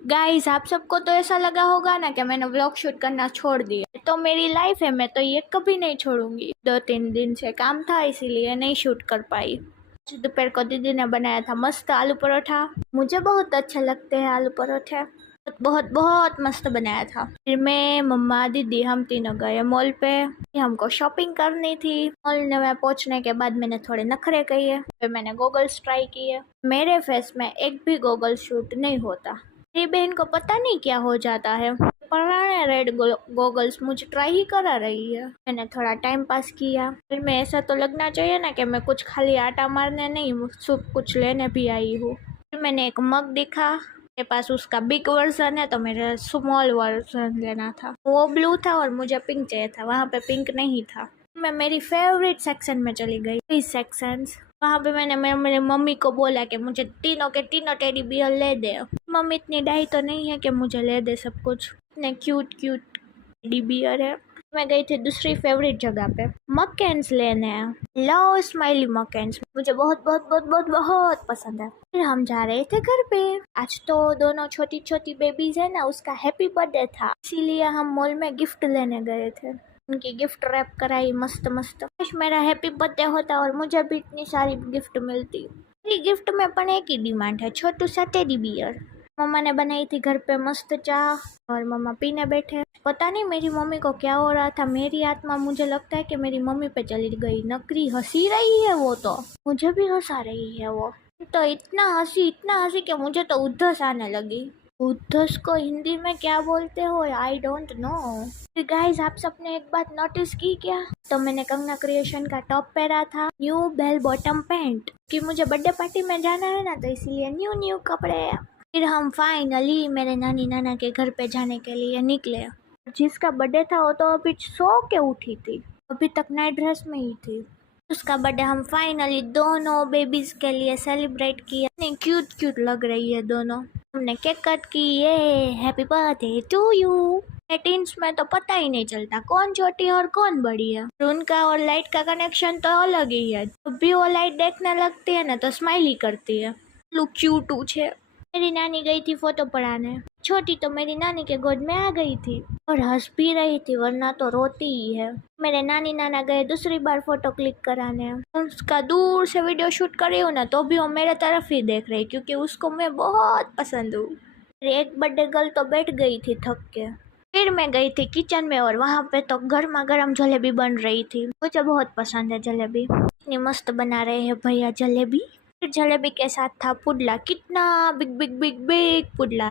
Guys, आप सबको तो ऐसा लगा होगा ना कि मैंने व्लॉग शूट करना छोड़ दिया। तो मेरी लाइफ है, मैं तो ये कभी नहीं छोड़ूंगी। 2-3 दिन से काम था इसीलिए नहीं शूट कर पाई। दोपहर को दीदी ने बनाया था मस्त आलू परोठा। मुझे बहुत अच्छे लगते हैं आलू परोठे। बहुत बहुत मस्त बनाया था। फिर मैं, मम्मा, दीदी, हम तीनों गए मॉल पे। हमको शॉपिंग करनी थी। मॉल में पहुंचने के बाद मैंने थोड़े नखरे किए। फिर मैंने गॉगल्स ट्राई किए। मेरे फेस में एक भी गॉगल शूट नहीं होता। मेरी बहन को पता नहीं क्या हो जाता है। पुराने रेड गॉगल्स मुझे ट्राई ही करा रही है। मैंने थोड़ा टाइम पास किया। फिर मैं, ऐसा तो लगना चाहिए ना कि मैं कुछ खाली आटा मारने नहीं, सब कुछ लेने भी आई हूँ। फिर मैंने एक मग देखा। मेरे पास उसका बिग वर्जन है तो मेरे स्मॉल वर्जन लेना था। वो ब्लू था और मुझे पिंक चाहिए था, वहाँ पे पिंक नहीं था। मैं मेरी फेवरेट सेक्शन में चली गई, इस सेक्शन। वहाँ पे मैंने मेरी मम्मी को बोला कि मुझे तीनों के तीनों टेडी बियर ले दे। मम्मी इतनी डाही तो नहीं है कि मुझे ले दे सब कुछ। इतने क्यूट क्यूट टेडी बियर है। मैं गई थी दूसरी फेवरेट जगह पे, मक्केन्स लेने हैं। लव स्माइली मक्केन्स मुझे बहुत बहुत बहुत बहुत बहुत पसंद है। फिर हम जा रहे थे घर पे। आज तो दोनों छोटी छोटी बेबीज है ना, उसका हैप्पी बर्थडे था, इसीलिए हम मॉल में गिफ्ट लेने गए थे। उनकी गिफ्ट रैप कराई मस्त मस्त। आज मेरा हैप्पी बर्थडे होता और मुझे भी इतनी सारी गिफ्ट मिलती। मेरी गिफ्ट में पण एक ही डिमांड है, छोटू सा टेडी बियर। मम्मा ने बनाई थी घर पे मस्त चाह और मम्मा पीने बैठे। पता नहीं मेरी मम्मी को क्या हो रहा था। मेरी आत्मा, मुझे लगता है कि मेरी मम्मी पे चली गई। नकरी हंसी रही है वो, तो मुझे भी हंसा रही है वो। तो इतना हंसी कि मुझे तो उद्धस आने लगी। उद्धस को हिंदी में क्या बोलते हो, आई डोंट नो। गाइस, आप सबने एक बात नोटिस की क्या? तो मैंने कंगना क्रिएशन का टॉप पहना था, न्यू बेल बॉटम पैंट, कि मुझे बर्थडे पार्टी में जाना है ना, तो इसलिए न्यू कपड़े। फिर हम फाइनली मेरे नानी नाना के घर पे जाने के लिए निकले। जिसका बर्थडे था वो तो अभी सो के उठी थी, अभी तक नाइट ड्रेस में ही थी। उसका बर्थडे हम फाइनली दोनों बेबीज के लिए सेलिब्रेट किया। इतनी क्यूट क्यूट लग रही है दोनों। हमने केक कट की, ये happy birthday to you. Teens में तो पता ही नहीं चलता कौन छोटी है और कौन बड़ी है। उनका और लाइट का कनेक्शन तो अलग ही है। जब भी वो लाइट देखने लगती है ना तो स्माइल ही करती है। लुक क्यूटू छे। मेरी नानी गई थी फोटो पढ़ाने। छोटी तो मेरी नानी के गोद में आ गई थी और हंस भी रही थी, वरना तो रोती ही है। मेरे नानी नाना गए दूसरी बार फोटो क्लिक कराने। उसका दूर से वीडियो शूट कर रही हूँ ना, तो भी वो मेरे तरफ ही देख रही, क्योंकि उसको मैं बहुत पसंद हूँ। एक बर्थडे गर्ल तो बैठ गई थी थक के। फिर मैं गई थी किचन में और वहाँ पे तो गर्मा गर्म जलेबी बन रही थी। मुझे बहुत पसंद है जलेबी। इतनी मस्त बना रहे हैं भैया जलेबी। फिर जलेबी के साथ था पुडला, कितना बिग बिग बिग बिग पुडला।